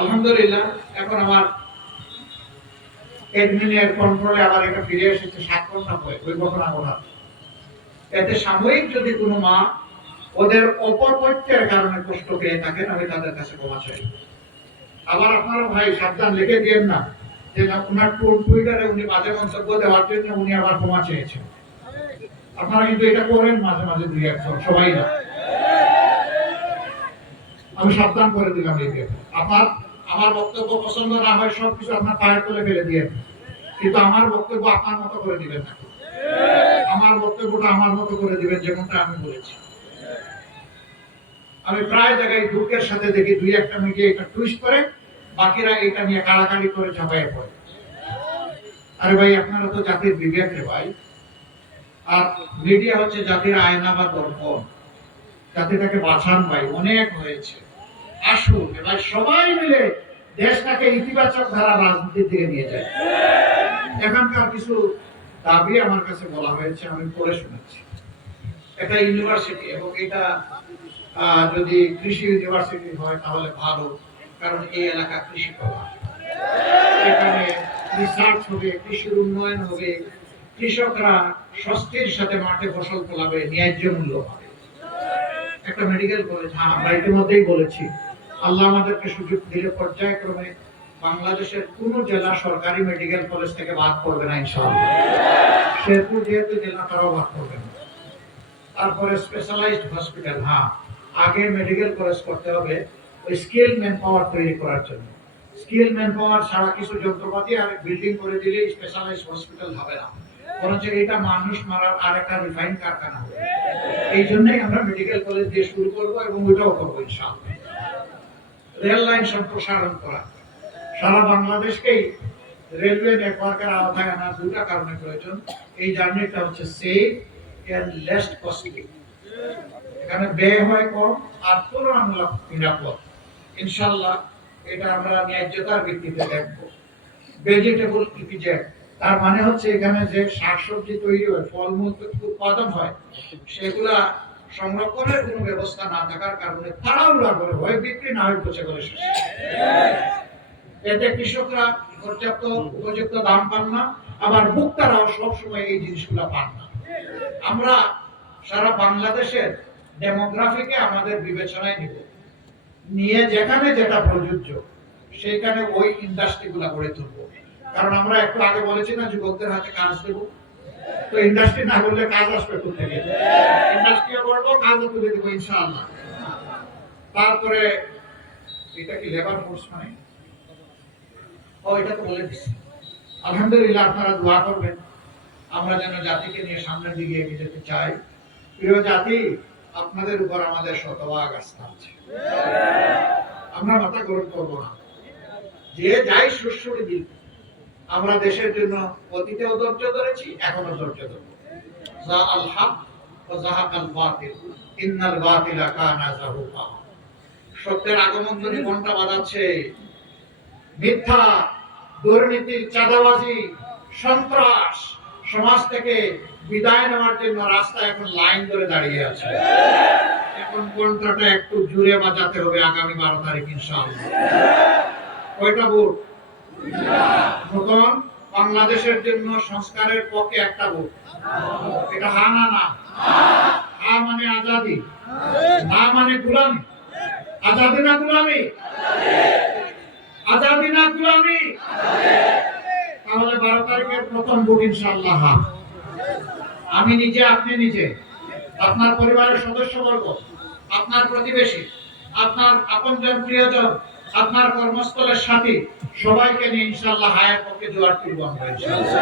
আলহামদুলিল্লাহ এখন আমার এডমিনের কন্ট্রোলে আবার এটা ফিরে এসেছে 7 ঘন্টা পরে ওই ঘটনা ঘটা। এতে সাময়িক যদি কোনো মা ওদের অপরপত্যের কারণে কষ্ট পেয়ে থাকেন, আমি তাদের কাছে ক্ষমা চাই। আবার আপনারা ভাই সাবধান, লিখে দিয়েন না যে ওনার টুইটারে উনি বাজে মন্তব্য দেওয়ার জন্য উনি আবার ক্ষমা চেয়েছেন। আপনারা কিন্তু এটা করেন মাঝে মাঝে, 2-1 সবাই না। আমি সাবধান করে দিলাম। আপনার আমার বক্তব্য পছন্দ না হয় সবকিছু আপনার পায়ের তলে ফেলে দিয়ে, কিন্তু আমার বক্তব্য আপনার মতো করে দিবেন না। আমার বক্তব্যটা আমার মতো করে দিবেন, যেমনটা আমি বলেছি। আমি প্রায় জায়গায় দুঃখের সাথে দেখি 2-1টা মিডিয়া এটা টুইস্ট করে, বাকিরা এটা নিয়ে কাড়াকাড়ি করে ঝাঁপাইয়ে পড়ে। আরে ভাই, আপনারা তো জাতির বিবেক রে ভাই। আর মিডিয়া হচ্ছে জাতির আয়না বা দর্পণ। জাতিটাকে বাঁচান ভাই, অনেক হয়েছে। আসুন এবার সবাই মিলে দেশটাকে ইতিবাচক ধারা রাজনীতির দিকে নিয়ে যায়। এখানকার কিছু দাবি আমার কাছে বলা হয়েছে, আমি পড়ে শুনেছি। একটা ইউনিভার্সিটি, এবং এটা যদি কৃষি ইউনিভার্সিটি হয় তাহলে ভালো, কারণ এই এলাকা কৃষি প্রধান। এখানে রিসার্চ হবে, কৃষির উন্নয়ন হবে, কৃষকরা স্বস্তির সাথে মাঠে ফসল ফলাবে, ন্যায্য মূল্য পাবে। একটা মেডিকেল কলেজ, হ্যাঁ আমরা ইতিমধ্যেই বলেছি, আল্লাহ আমাদেরকে সুযোগ দিলে পর্যায়ক্রমে বাংলাদেশের কোন জেলা সরকারি মেডিকেল কলেজ থেকে বাদ পড়বে না ইনশাআল্লাহ। শেরপুর যেহেতু জেলা, তারাও বাদ পড়বে না। তারপরে স্পেশালাইজড হসপিটাল, হ্যাঁ আগে মেডিকেল কলেজ করতে হবে ওই স্কিল ম্যান পাওয়ার তৈরি করার জন্য। স্কিল ম্যান পাওয়ার ছাড়া কিছু যন্ত্রপাতি আর বিল্ডিং করে দিলে স্পেশালাইজড হসপিটাল হবে না, বরঞ্চ এটা মানুষ মারার আর একটা রিফাইন কারখানা হবে। এই জন্যই আমরা মেডিকেল কলেজ দিয়ে শুরু করবো, এবং ওইটাও করবো ইনশাআল্লাহ। রেল লাইন সম্প্রসারণ করা, সারা বাংলাদেশকেই রেলওয়ে নেটওয়ার্কের আওতায় আনার 2টা কারণে প্রয়োজন। এই জার্নিটা হচ্ছে সেফ এন্ড লেস কস্টলি। এখানে ব্যয় হয় কম আর তুলনামূলক নিরাপদ। ইনশাআল্লাহ এটা আমরা ন্যায্যতার ভিত্তিতে দেখবো। ভেজিটেবল ইপিজেড, তার মানে হচ্ছে এখানে যে শাকসবজি তৈরি হয়, ফলমূল উৎপাদন হয়, সেগুলা সংরক্ষণের কোনো ব্যবস্থা না থাকার কারণে তাড়াহুড়া করে হয় বিক্রি না হয় পচে করে শেষ। এতে কৃষকরা পর্যাপ্ত উপযুক্ত দাম পান না, আবার ভোক্তারাও সবসময় এই জিনিসগুলো পান না। আমরা সারা বাংলাদেশের ডেমোগ্রাফিকে আমাদের বিবেচনায় নিব, নিয়ে যেখানে যেটা প্রযোজ্য সেইখানে ওই ইন্ডাস্ট্রিগুলো গড়ে তুলবো। কারণ আমরা একটু আগে বলেছি না যুবকদের হাতে কাজ দেব, তো ইন্ডাস্ট্রি না করলে কাজ আসবে কোথেকে? ইন্ডাস্ট্রিও করবো, কাজও তুলে দেবো ইনশাআল্লাহ। তারপরে এটা কি লেবার ফোর্স মানে? ও এটা তো বলে দিচ্ছি। আলহামদুলিল্লাহ, আপনারা দোয়া করবেন আমরা যেন জাতিকে নিয়ে সামনের দিকে এগিয়ে যেতে চাই। প্রিয় জাতি, আপনাদের উপর আমাদের শতভাগ আস্থা আছে। আমরা মাথা গরম করবো না, যে যাই সুশ্রুতি দিন। আমরা দেশের জন্য অতীতেও ধৈর্য ধরেছি, এখনো ধৈর্য ধরবো। জাআল হক ওয়া যাহাকাল বাতিল ইন্নাল বাতিলা কানা যাহুকা। সত্যের আগমন ধ্বনি ঘন্টা বাজাচ্ছে। মিথ্যা, দুর্নীতি, চাঁদাবাজি, সন্ত্রাস সমাজ থেকে বিদায় নেওয়ার জন্য রাস্তায় এখন লাইন ধরে দাঁড়িয়ে আছে। এখন ঘন্টাটা একটু জুড়ে বাজাতে হবে আগামী 12 তারিখ ইনশাআল্লাহ। কয়টা ভোট? নতুন বাংলাদেশের জন্য সংস্কারের পক্ষে একটা ভোট। এটা হা না না? হা মানে আজাদি, না মানে গুলামি। আজাদি না গুলামি? আজাদি না গুলামি? তাহলে 12 তারিখের প্রথম ভোট ইনশাআল্লাহ হা। আমি নিজে, আপনি নিজে, আপনার পরিবারের সদস্যবর্গ, আপনার প্রতিবেশী, আপনার আপনজন, প্রিয়জন, আপনার কর্মস্থলের সাথী সবাইকে নিয়ে ইনশাআল্লাহ হায়ের পক্ষে জোয়ার তুলব আমরা ইনশাআল্লাহ।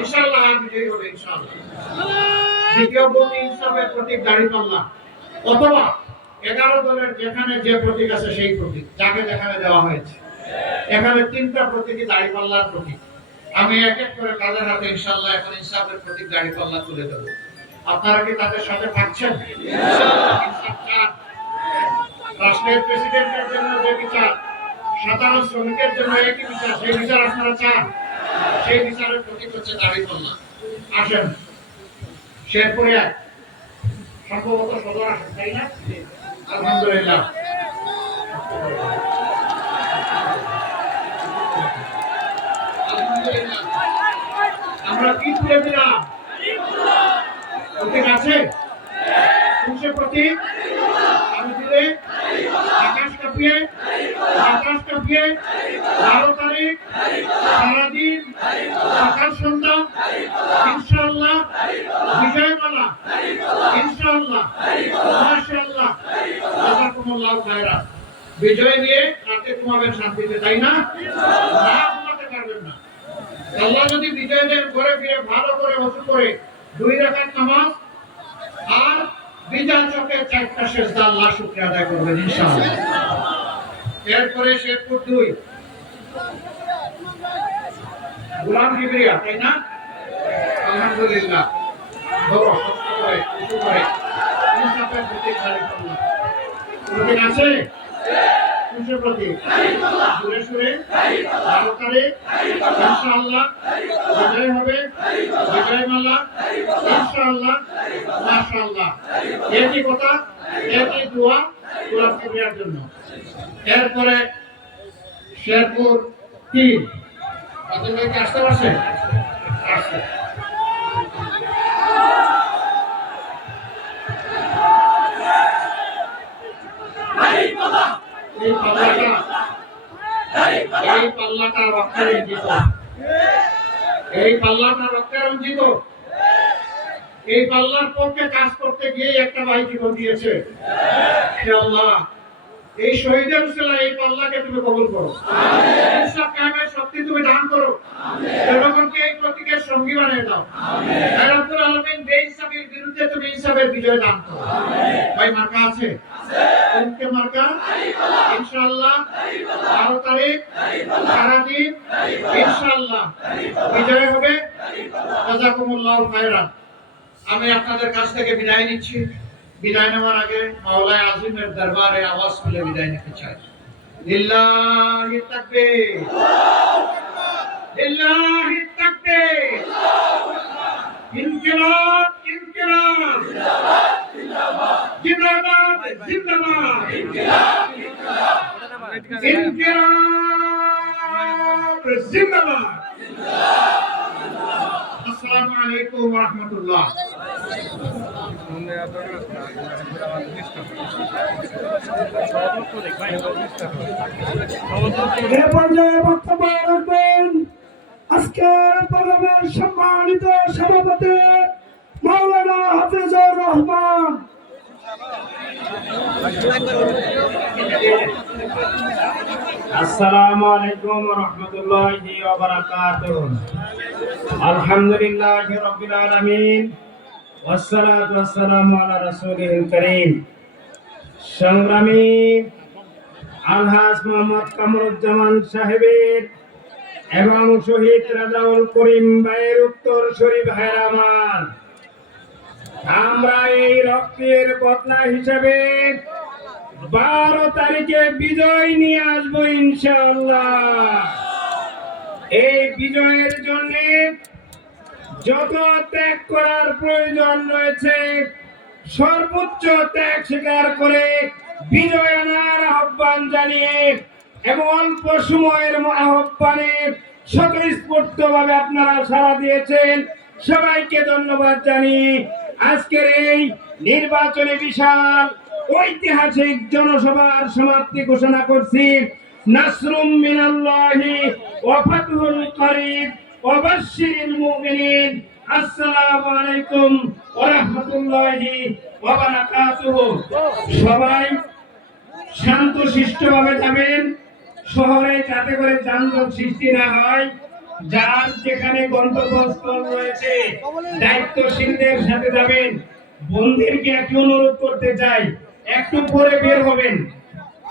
ইনশাআল্লাহ হায় বিজয়ী হবে ইনশাআল্লাহ। দ্বিতীয় ভোট ইনসাফের প্রতীক দাঁড়িপাল্লা, অথবা 11 দলের যেখানে যে প্রতীক আছে সেই প্রতীক যাকে যেখানে দেওয়া হয়েছে। এখানে 3টা প্রতীকই দাঁড়িপাল্লার প্রতীক। আমি এক এক করে কাদের হাতে ইনশাআল্লাহ এখন ইনসাফের প্রতীক দাঁড়িপাল্লা তুলে দেব। আপনারা কি তাদের সাথে থাকছেন? ইনশাআল্লাহ। রাষ্ট্রের প্রেসিডেন্টের জন্য যে বিচার, সাধারণ শ্রমিকের জন্য একই বিচার, সেই বিচার আপনারা চান? সেই বিচারের প্রতীক হচ্ছে দাঁড়িপাল্লা। আসেন শেরপুরে সম্ভবত সদর আসেন, তাই না? আলহামদুলিল্লাহ। আমরা কি তুলে দিলাম? প্রতীক আছে? কোনসে প্রতীক? আমি দিলে আকাশ কাঁপিয়ে 12 তারিখ সারাদিন সকাল সন্ধ্যা ইনশাআল্লাহ বিজয়মালা ইনশাআল্লাহ মাশাআল্লাহ জাযাকুমুল্লাহু খায়রা। বিজয় নিয়ে রাতে ঘুমাবেন শান্তিতে, তাই না? না ঘুমাতে পারবেন না। আল্লাহ যদি বিজয় দেন, ঘরে ফিরে ভালো করে ওযু করে 2 রাকাত নামাজ আর বিজয় চকে 4টা সেজদা আল্লাহ শুকরিয়া আদায় করবেন ইনশাআল্লাহ। এরপরে শেরপুর 2 গোলাম কিবরিয়া, তাই না? আলহামদুলিল্লাহ। ধরো সত্য করে উঁচু করে ইনসাফের প্রতীক দাঁড়িপাল্লা। প্রতীক আছে? কোনসে প্রতীক? সুরে সুরে 12 তারিখ ইনশাআল্লাহ বিজয় হবে, বিজয়মালা ইনশাআল্লাহ মাশাআল্লাহ। একই কথা, একই দোয়া গোলাম কিবরিয়ার জন্য। এরপরে শেরপুর 3 আপনাদের কি আসতে পারছে? আসছে। এই পাল্লাটা রক্তে রঞ্জিত, এই পাল্লাটা রক্তে রঞ্জিত। এই পাল্লার পক্ষে কাজ করতে গিয়ে একটা ভাই জীবন দিয়েছে। হে আল্লাহ, এই শহীদের উসিলায় এই পাল্লাকে তুমি কবুল করো। ইনসাফ কায়েমের শক্তি তুমি দান করো। জনগণকে এই প্রতীকের সঙ্গী বানিয়ে দাও। হে রব্বুল আলামিন, বেইনসাফের বিরুদ্ধে তুমি ইনসাফের বিজয় দান করো। ভাই মার্কা আছে? কোনকে মার্কা? ইনশাআল্লাহ 12 তারিখ সারাদিন ইনশাআল্লাহ বিজয় হবে। জাযাকুমুল্লাহু খায়রান। আমি আপনাদের কাছ থেকে বিদায় নিচ্ছি। বিদায় নেওয়ার আগে মাওলানা আজিমের দরবারে আওয়াজ তুলে বিদায় নিতে চাই। লিল্লাহি তাকবীর, লিল্লাহি তাকবীর, ইনকিলাব, ইনকিলাব। জিন্দাবাদ জিন্দাবাদ ইনকিলাব জিন্দাবাদ। আসসালামু আলাইকুম ওয়া রাহমাতুল্লাহ। এ পর্যায়ে বক্তব্য রাখবেন আজকের প্রোগ্রামের সম্মানিত সভাপতি মাওলানা হাফিজুর রহমান। আসসালামু আলাইকুম ওয়া রাহমাতুল্লাহি ওয়া বারাকাতুহু। আলহামদুলিল্লাহি রাব্বিল আলামিন ওয়াসসালাতু ওয়াসসালামু আলা রাসূলিল কারীম। সংগ্রামী আলহাজ মোহাম্মদ কামরুজ্জামান সাহেবের এবং শহীদ রাজাউল করিম ভাইয়ের উত্তর শরীফ ভাইয়ের আমার, আমরা এই রক্তের বদলা হিসাবে 12 তারিখে বিজয় নিয়ে আসবো ইনশাআল্লাহ। এই বিজয়ের জন্য যত ত্যাগ করার প্রয়োজন রয়েছে সর্বোচ্চ ত্যাগ স্বীকার করে বিজয় আনার আহ্বান জানিয়ে এবং অল্প সময়ের আহ্বানে স্বতঃস্ফূর্তভাবে আপনারা সাড়া দিয়েছেন, সবাইকে ধন্যবাদ জানিয়ে আজকের এই নির্বাচনী বিশাল ঐতিহাসিক জনসভার সমাপ্তি ঘোষণা করছি। নাসরুম মিনাল্লাহি ওয়া ফাতহুল করিব ওয়া বাশশিরিল মুমিনিন। আসসালামু আলাইকুম ওয়া রাহমাতুল্লাহি ওয়া বারাকাতুহু। সবাই শান্তশিষ্টভাবে যাবেন, শহরে যাতে করে যানজট সৃষ্টি না হয়। যার যেখানে গন্তব্যস্থল রয়েছে দায়িত্বশীলদের সাথে যাবেন। বন্ধুদেরকে একটু অনুরোধ করতে চাই, একটু পরে বের হবেন।